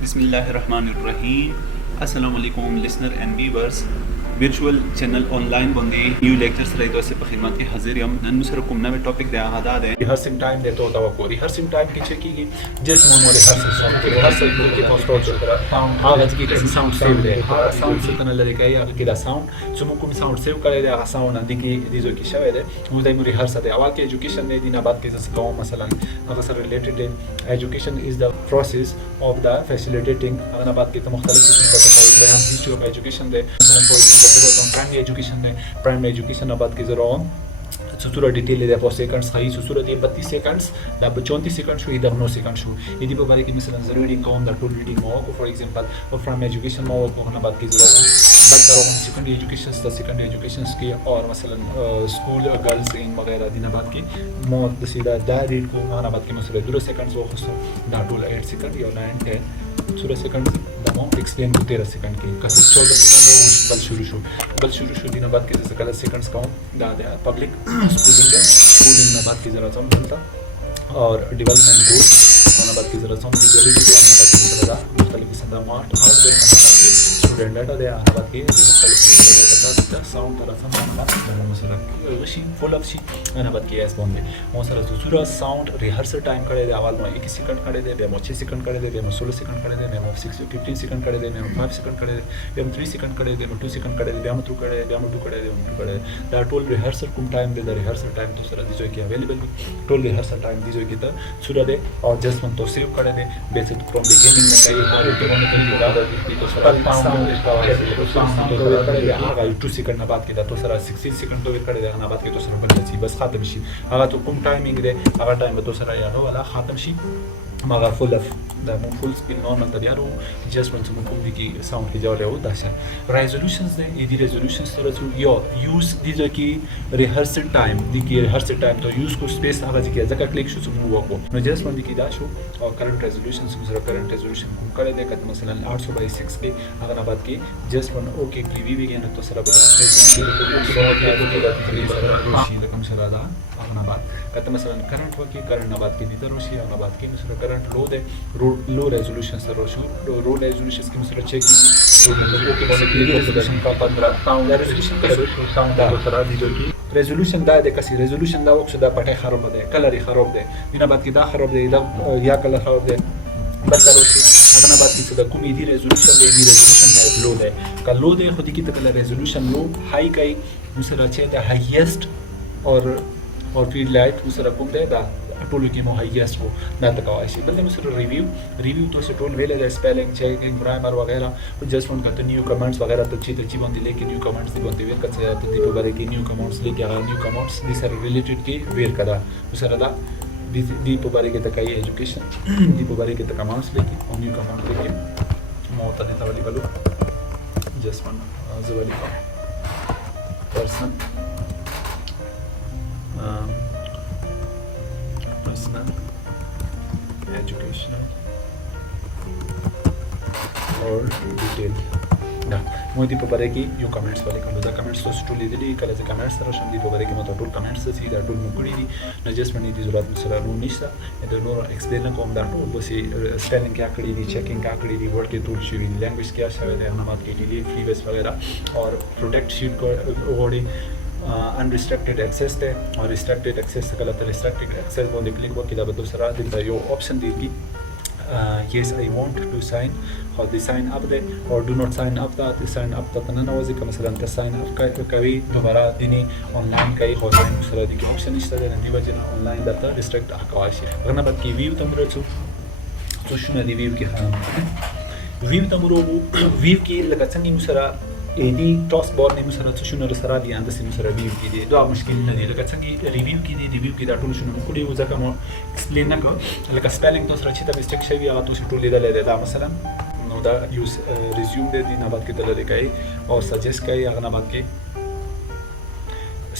बिस्मिल्लाहिर्रहमानिर्रहीम। अस्सलाम वालेकुम listener and viewers. virtual channel online bondi new lectures रही से खिदमत के हाजिर हम नन मुसर कुम नवे टॉपिक दे आदा दे rehearsing time दे तो तवक्को rehearsing time की चेक की जिस मन वाले rehearsal के पोस्टर जो आवाज की किसी साउंड सेव दे साउंड से तना लगे या कि दा साउंड जो मुकुम साउंड सेव करे दे साउंड अंदी की दिजो की शवे दे वो दे rehearsal दे आवाज के एजुकेशन ने दिन बात के जैसे गांव मसलन अक्सर related education is the process of the facilitating अगर बात की तो मुख्तलिफ किस्म का बयान history of education they primary education बात की ज़रूरत सुसुरा डिटेल दे फॉर सेकंड्स खाई सुसुरा दे 32 सेकंड्स दा 34 सेकंड्स हुई दा 9 सेकंड्स हुई यदि पे बारे की मिसाल जरूरी कौन दा टूल रीडिंग हो फॉर एग्जांपल और फ्रॉम एजुकेशन में को ना बात की ज़रूरत बात करो secondary education the secondary education की और मसलन स्कूल गर्ल्स इन वगैरह दिन बात की मो सीधा दा रीड को ना बात की मिसाल 2 सेकंड्स हो खसो दा टूल 8 सेकंड या 9 के 16 सेकंड दमो एक्सप्लेन को 13 सेकंड की कस 14 सेकंड बल शुरू दिन बात की जैसे कल सेकंड्स का दा दे पब्लिक स्कूलिंग में बात की ज़रा समझता और डेवलपमेंट गोल ना बात की ज़रा समझ जरूरी है ना बात की ज़रा मुख्तलिफ संदामात और स्टूडेंट डाटा दे ना बात की मुख्तलिफ साउंड तरह से मसला वशी फुल ऑफ शी ना बात की एस बॉम्बे मसला सुसुरा साउंड रिहर्सल टाइम करे दे आवाज में 1 सेकंड करे दे बेमो 6 सेकंड करे दे बेमो 16 सेकंड करे दे बेमो 15 सेकंड करे दे बेमो 5 सेकंड करे दे बेमो 3 सेकंड करे दे बेमो 2 सेकंड करे दे बेमो 2 करे दे बेमो 2 करे दे बेमो 2 करे दा टोल रिहर्सल कुम टाइम दे द रिहर्सल टाइम तो सरा दिजो की अवेलेबल टोल रिहर्सल टाइम दिजो की द सुरा दे और जस्ट मन तो सेव करे दे बेसिक फ्रॉम बिगिनिंग में कई और के मन में ज्यादा तो सरा साउंड तो करे दे आगा 2 सेकंड ना बात की तो सरा 16 सेकंड तो करे दे ना बात की तो सरा बंद बस खत्म शी आगा तो कुम टाइमिंग दे आगा टाइम तो सरा या वाला खत्म शी मगर full of the full speed normal तबियारो जस्ट वन सुम कुम की साउंड की जवले हो दासा रेजोल्यूशंस दे यदि रेजोल्यूशंस तो रचू यो यूज दिजो की रिहर्सल टाइम दी की रिहर्सल टाइम तो यूज को स्पेस आगा जी की जका क्लिक शु सुम वो को नो जस्ट वन की दाशो और करंट रेजोल्यूशंस मुझे करंट रेजोल्यूशन को करे दे कत मसलन 800/6 के अगर बात की जस्ट वन ओके की वी गेन तो सरा कम सरा अगर बात कत मसलन करंट वो की करंट बात की दी रोशी अगर बात की मसलन करंट लो दे लो रेजोल्यूशन से रोशो लो रेजोल्यूशन की मसला चेक की रेजोल्यूशन का 15 रेजोल्यूशन का साउंड दा सरा दी जो की रेजोल्यूशन दा दे कसी रेजोल्यूशन दा वक्त दा पटे खराब दे कलर खराब दे बिना बात की दा खराब दे दा या कलर खराब दे बस रोशी अगर बात की सदा कुम दी रेजोल्यूशन दे दी रेजोल्यूशन लो दे का लो दे खुद की तकला रेजोल्यूशन लो हाई कई मसला चे दा हाईएस्ट और फिर लाइट मसला कुम दे दा टोल की मुहैयस हो ना तक ऐसे बल्कि मुझे रिव्यू तो से टोल वेले स्पेलिंग चेकिंग ग्रामर वगैरह जस्ट उनका तो न्यू कमेंट्स वगैरह तो अच्छी बंदी लेके न्यू कमेंट्स दी बनती वेर कसे तो दीपो बारे की न्यू कमेंट्स लेके अगर न्यू कमेंट्स दी सर रिलेटेड की वेर करा उसरा दा दीपो बारे के तक एजुकेशन दीपो बारे के तक कमेंट्स लेके और न्यू कमेंट्स लेके मोता ने तवली बलो जस्ट वन जवली पर्सन educational और डिटेल ना मोदी पबारे की यो कमेंट्स वाले कम द कमेंट्स तो स्टूल दे कल से कमेंट्स तर शंदी पबारे की मतलब टूल कमेंट्स से सीधा टूल मुकुड़ी दी न जस्ट मनी दी जरूरत मुसरा रू निशा एंड नो एक्सप्लेन को दा टूल बस स्पेलिंग क्या कड़ी दी चेकिंग क्या कड़ी दी वर्ड के टूल शी लैंग्वेज क्या शायद है ना बात के लिए फ्रीवेस वगैरह और प्रोटेक्ट शीट को ओडी अनरिस्ट्रिक्टेड एक्सेस थे और रिस्ट्रिक्टेड एक्सेस से गलत रिस्ट्रिक्टेड एक्सेस वो क्लिक वो किदा दूसरा दिखता यो ऑप्शन दी yes I want to sign और the sign up दे और do not sign up दा sign up ता ना नवाज़ी का मसलन ता sign up का कभी दोबारा दिनी ऑनलाइन का ही हो जाए दूसरा दी के ऑप्शन इस तरह नहीं बजना ऑनलाइन दा ता रिस्ट्रिक्ट आकाश है अगर ना बात की व्यू तमरे तो शुरू दी व्यू की व्यू तमरो व्यू की लगा चंगी मुसरा एडी टॉस बॉल ने मुसरा शुरू रसरा दी अंदर से मुसरा व्यू की दे दो मुश्किल नहीं लगा चंगी रिव्यू की दे रिव्यू की दा टूल शुरू कुड़ी वो जका मो एक्सप्लेन ना को लगा स्पेलिंग तो सरा छिता मिस्टेक शे भी आगा तो टूल ले दा मसला नो दा यूज रिज्यूम दे दी ना बात के दले कई और सजेस्ट कई अगर ना बात के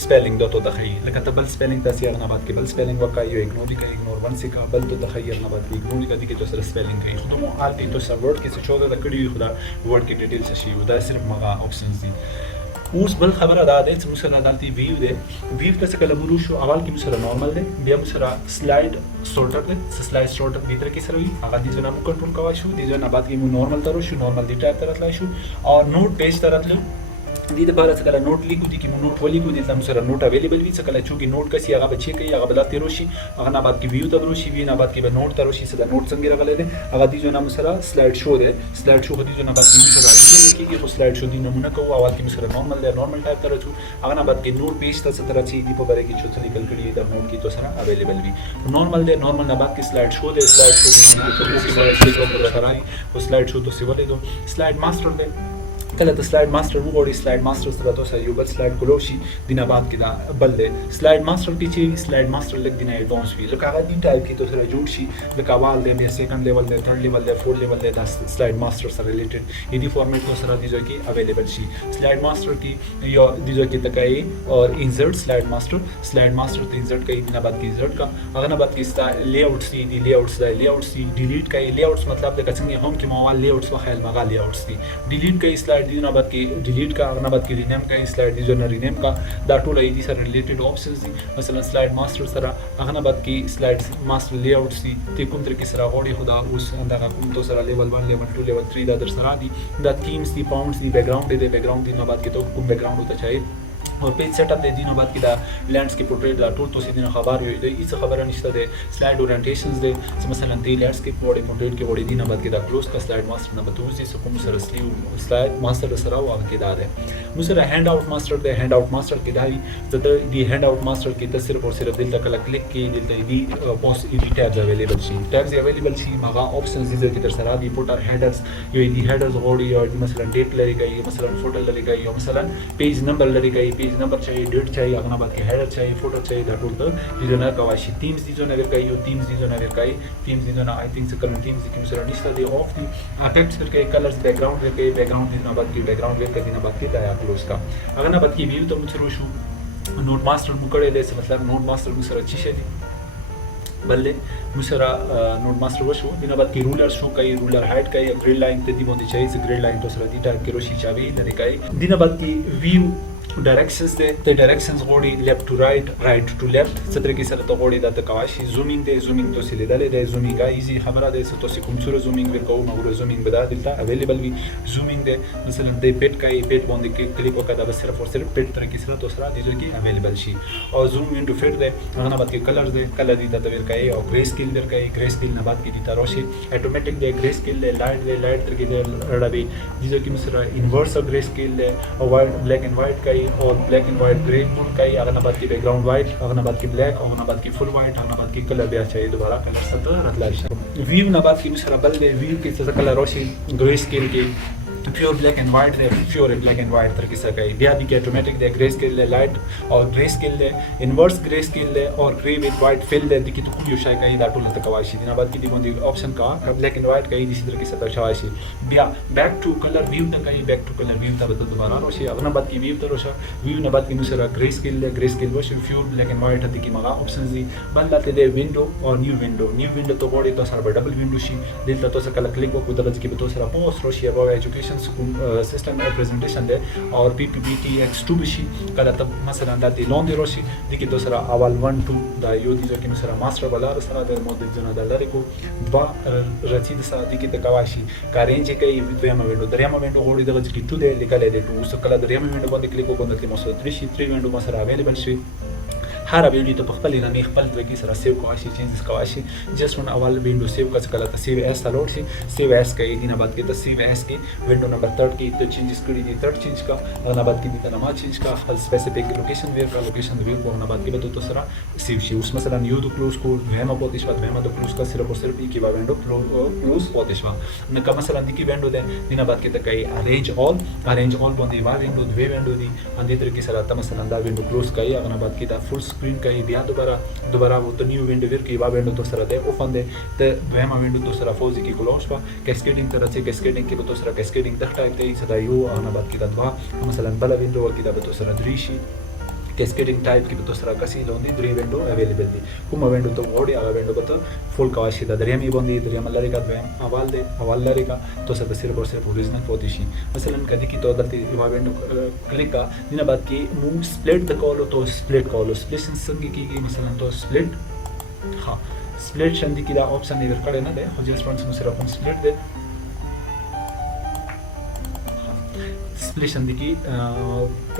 स्पेलिंग दो तो दखई लगा तबल स्पेलिंग तसी अगर ना बात के बल स्पेलिंग वका यो इग्नोर का इग्नोर वन से का बल तो दखई अगर ना बात के इग्नोर का दी के तो सर स्पेलिंग कई खुद मो आती तो सर वर्ड के से छोड़ दा कड़ी खुदा वर्ड की डिटेल से शी उदा सिर्फ मगा ऑप्शंस दी اوس بل خبره دا ده چې موږ سره دلته ویو ده ویو ته کله مرو شو اول کې موږ سره نارمل ده بیا موږ سره سلاید سورټر ده سلاید سورټر دې تر کې سره وي هغه دې جنا مو کنټرول کوي شو دې جنا بعد کې مو نارمل تر شو نارمل دې ټایپ تر تلای شو او نوٹ پیج تر تلو دې د بار څخه کله نوٹ لیکو دي کې مو نوٹ ولیکو دي تاسو سره نوٹ اویلیبل وي څه کله چې نوٹ کسي هغه بچي کوي هغه بل تیرو شي هغه نه بعد کې ویو ته ورو شي وی نه بعد کې به نوٹ تر شي څه نوٹ څنګه راغلی دي هغه دې جنا مو سره سلاید شو ده سلاید شو دې جنا بعد کې مو سره کېږي خو سلاید شو دې نمونه کوو اول کې مو سره نارمل ده نارمل ټایپ تر شو هغه نه بعد کې نوٹ پیج ته څه تر شي دې په باره کې چې څه لیکل کړي دا نوٹ کې تو سره اویلیبل وي نارمل ده نارمل نه بعد کې سلاید شو ده سلاید شو دې سلاید شو تو سی ولې دو سلاید ماستر ده کله ته سلاید ماستر وګورئ سلاید ماستر سره تاسو یو بل سلاید کولو شي دینه بعد کې دا بل دی سلاید ماستر کې چې سلاید ماستر لګ دینه ایڈوانس وی لکه هغه دین ټایپ کې تاسو سره جوړ شي لکه اول دی بیا سیکنډ لیول دی تھرد لیول دی فورث لیول دی دا سلاید ماستر سره ریلیټډ دې فارمیټ تاسو سره دیږي کې اویلیبل شي سلاید ماستر کې یو دیږي کې تکای اور انسرټ سلاید ماستر ته انسرټ کوي دینه بعد کې انسرټ کا هغه نه بعد کې ستا لی آؤٹ سی دی لی آؤٹس ډیلیټ کوي لی آؤٹس مطلب د کڅنګ هم کې موال لی آؤٹس وخیل مغا لی آؤٹس دی ډیلیټ کوي سلاید دینه بعد کې ډیلیټ کا هغه نه بعد کې رینیم کوي سلاید دی جنر رینیم کا دا ټول دې سره ریلیټډ آپشنز دي مثلا سلاید ماستر سره هغه نه بعد کې سلاید ماستر لی آؤټس دي ته کوم تر کې سره غوړي خدا اوس دا کوم تو سره لیول 1 لیول 2 لیول 3 دا در سره دي دا تھیمز دي پاونډز دي بیک گراوند دی بیک گراوند دی نو بعد کې تو کوم بیک گراوند ہوتا چاہیے اور پیج سیٹ اپ دے دینوں بعد کی دا لینڈسکیپ پورٹریٹ دا ټول تو سیدنا خبر وي دی هیڅ خبره نشته دی سلاید اورینټیشنز دی مثلا دی لینډسکیپ وړي پورټریټ کې وړي دینه بعد کې دا کلوز کا سلاید ماستر نه بتوز دي کوم سره سلیو سلاید ماستر سره واغ کې دا ده نو سره هاند اوټ ماستر دی هاند اوټ ماستر کې دا زده دی هاند اوټ ماستر کې د صرف او صرف دلته کله کلیک کې دلته دی پوسټ ای ټابز اویلیبل شي مغا آپشنز دي چې تر سره دی فوټر هیډرز یو دی هیډرز وړي او مثلا ډیټ لري کوي مثلا فوټر لري کوي او مثلا پیج نمبر لري کوي پیج نمبر चाहिए डेट चाहिए अगना बात के हेडर चाहिए फोटो चाहिए दैट टोटल जो ना कवाशी टीम्स दी जो ना वेरकाई यो टीम्स दी जो ना वेरकाई टीम्स दी जो ना आई थिंक से करंट टीम्स दी किमसरा निस्ता दी ऑफ दी टेक्स्ट वेरकाई कलर्स बैकग्राउंड वेरकाई बैकग्राउंड दी ना बात की बैकग्राउंड वेरकाई दी ना बात की दाया क्लोज का अगना बात की व्यू तो मुझे रोशु नोट मास्टर मुकड़े ले से मतलब नोट मास्टर मुसरा चीशे दी बल्ले मुसरा नोट मास्टर वशो दिना बाद की रूलर शो कई रूलर हाइट कई ग्रिड लाइन ते दी बोंदी चाहिए से ग्रिड लाइन तो सरा दी टाइप के रोशी चावे इधर कई दिना बाद की व्यू डायरेक्शंस दे ته डायरेक्शंस غوړي لیفت ټو رائټ رائټ ټو لیفت ستر کې سره ته غوړي د تکواشي زومینګ دی زومینګ تو سلی دلې دی زومینګ ایزی خبره ده څه تو کوم څوره زومینګ ورکو نو زومینګ بدا دلته اویلیبل وی زومینګ دی مثلا د پیټ کای پیټ باندې کې کلیک وکړه بس صرف او صرف پیټ تر کې سره تو سره دی چې اویلیبل شي او زوم انټو فټ دی هغه نه بعد کې کلرز دی کلر دی د ورکای او گرے سکیل ورکای گرے سکیل نه بعد کې دی تروشي اتوماتیک دی گرے سکیل دی لایټ تر کې دی رډبي دی چې مثلا انورس گرے سکیل دی او بلیک اینڈ وائٹ کای او بلیک اینڈ वाइट ग्रे फुल कई अगर ना बात की बैकग्राउंड वाइट अगर ना बात की ब्लैक अगर ना बात की फुल वाइट अगर ना बात की कलर भी चाहिए दोबारा कलर सब रखला व्यू ना बात की मिसरा बल दे व्यू के कलर रोशी ग्रे स्केल के pure black and white they pure black and white तरह की सकाई बिया भी के ऑटोमेटिक दे ग्रे स्केल दे लाइट और ग्रे स्केल दे इनवर्स ग्रे स्केल दे और ग्रे विद वाइट फिल दे दिखी तो कुछ शायद कहीं दाटुल तक कवाशी दिना बाद की दिगोंदी ऑप्शन का ब्लैक एंड वाइट कहीं इसी तरह की सतह शवाशी बिया बैक टू कलर व्यू तक कहीं बैक टू कलर व्यू तक दोबारा रोशी अगना बाद की व्यू तो रोशा व्यू ने बाद की दूसरा ग्रे स्केल दे ग्रे स्केल वो प्योर ब्लैक एंड वाइट हती की मगा ऑप्शंस दी बन लाते दे विंडो और न्यू विंडो तो बॉडी तो सारा डबल विंडो शी दिल तो से कल क्लिक को दरज की तो सारा पोस्ट रोशी अब एजुकेशन सिस्टम में प्रेजेंटेशन दे और PPT X2 बशी कदा तब مثلا दाती लोन दे रोशी दिकी दूसरा अवल 1 2 दा यो दी जो कि مثلا मास्टर वाला रसना दे मोद जना दलरे को दवा रचीद सा दिकी त कवाशी का रेंज कई दरियामा विंडो गोड़ी दगज की तू दे लिखले दे तो उस कला दरियामा विंडो बंद क्लिक को बंद के मसो 3 विंडो مثلا अवेलेबल शी हर वीडियो तो खपल नहीं खपल तरीके से सेव कवाशी चेंजेस कवाशी जस्ट वन अवल विंडो सेव का सकला सेव एस लोड सी सेव एस का दिन बाद के सेव एस के विंडो नंबर 3 की तो चेंजेस करी दी 3 चेंज का ना बाद की नमा चेंज का हल स्पेसिफिक लोकेशन वेयर का लोकेशन वेयर को ना बाद के तो सरा सेव शी उस مثلا न्यू तो क्लोज को वेमा पोतिशवा वेमा तो क्लोज का सिर्फ और सिर्फ की विंडो क्लोज पोतिशवा न का مثلا दी की विंडो दे दिन बाद के कई अरेंज ऑल बंदी वा विंडो दे विंडो दी अंदर तरीके से आता مثلا दा विंडो क्लोज कई अगर बाद की दा फुल स्क्रीन कहीं बिया दोबारा वो तो न्यू विंडो वेर की वा विंडो तो सरा दे ओपन दे तो वेमा विंडो तो सरा फौजी की क्लोज वा कैस्केडिंग तरह से कैस्केडिंग के तो सरा कैस्केडिंग तक टाइप दे सदा यो आना बात की दवा مثلا बला विंडो की दा तो सरा दृश्य कैस्केडिंग टाइप की तो सरा कसी लोंदी द्री विंडो अवेलेबल दी कुम विंडो तो ओडी आ विंडो को तो फुल काशी दा दरिया में बंदी दरिया मल्लरी का द्वयम अवाल लरी का तो सब सिर्फ और सिर्फ ओरिजिनल पोजीशन मसलन कदी की तो गलती वा विंडो क्लिक का दिन बाद की मूव स्प्लिट द कॉल तो स्प्लिट कॉल स्प्लिट संग की मसलन तो स्प्लिट हाँ स्प्लिट शंदी की दा ऑप्शन इधर कड़े ना दे हो जस्ट वंस मुझे अपन स्प्लिट दे स्प्लिट शंदी की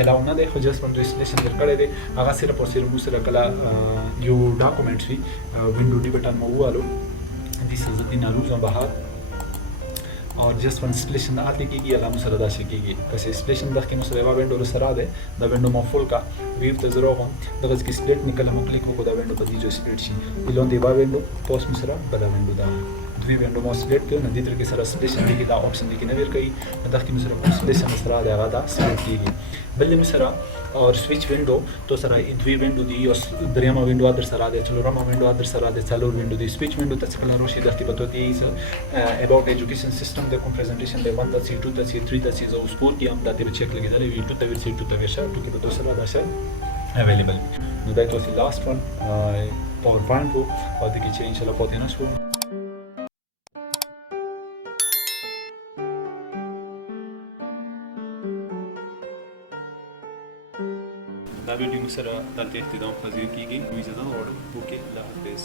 अलाउ ना दे हो जस्ट वन रिस्लेशन इधर कड़े दे आगा सिर्फ और सिर्फ मुझे कला यू डॉक्यूमेंट्स भी विंडो डी बटन में हुआ लो this is the rules on बाहर और जस्ट वन स्प्लिशन आती की अला मुसर दाशे की कैसे स्प्लिशन दख के मुसर वा विंडो सरा दे द विंडो में फुल का वीव तो जरो हम दगज की स्प्लिट निकल हम क्लिक को द विंडो बदी जो स्प्लिट शी इलोन दे वा विंडो पोस्ट मुसरा बदा विंडो दा द्वी विंडो में स्प्लिट के नदी तरह के सरा स्प्लिशन दी की दा ऑप्शन दी की नवीर कई दख की मुसरा स्प्लिशन सरा दे आगा दा स्प्लिट की बल्ले मुसरा और स्विच विंडो तो सरा द्वी विंडो दी और दरियामा विंडो आदर सरा दे चलो रमा विंडो आदर सरा दे चलो विंडो दी स्विच विंडो तक कला रोशी दखती बतोती इज अबाउट एजुकेशन सिस्टम दे प्रेजेंटेशन दे 1 सी 2 सी 3 सी जो स्कोर की हम दाते चेक लगे दाले वी 2 तक सी 2 तक शा टू के तो सरा दाशा available know that was the last one power point को और देखिए चेंज चला पोते ना सो वीडियो में सरा दाते इख्तिताम पजीर की गई उम्मीद है और ओके अल्लाह हाफिज़।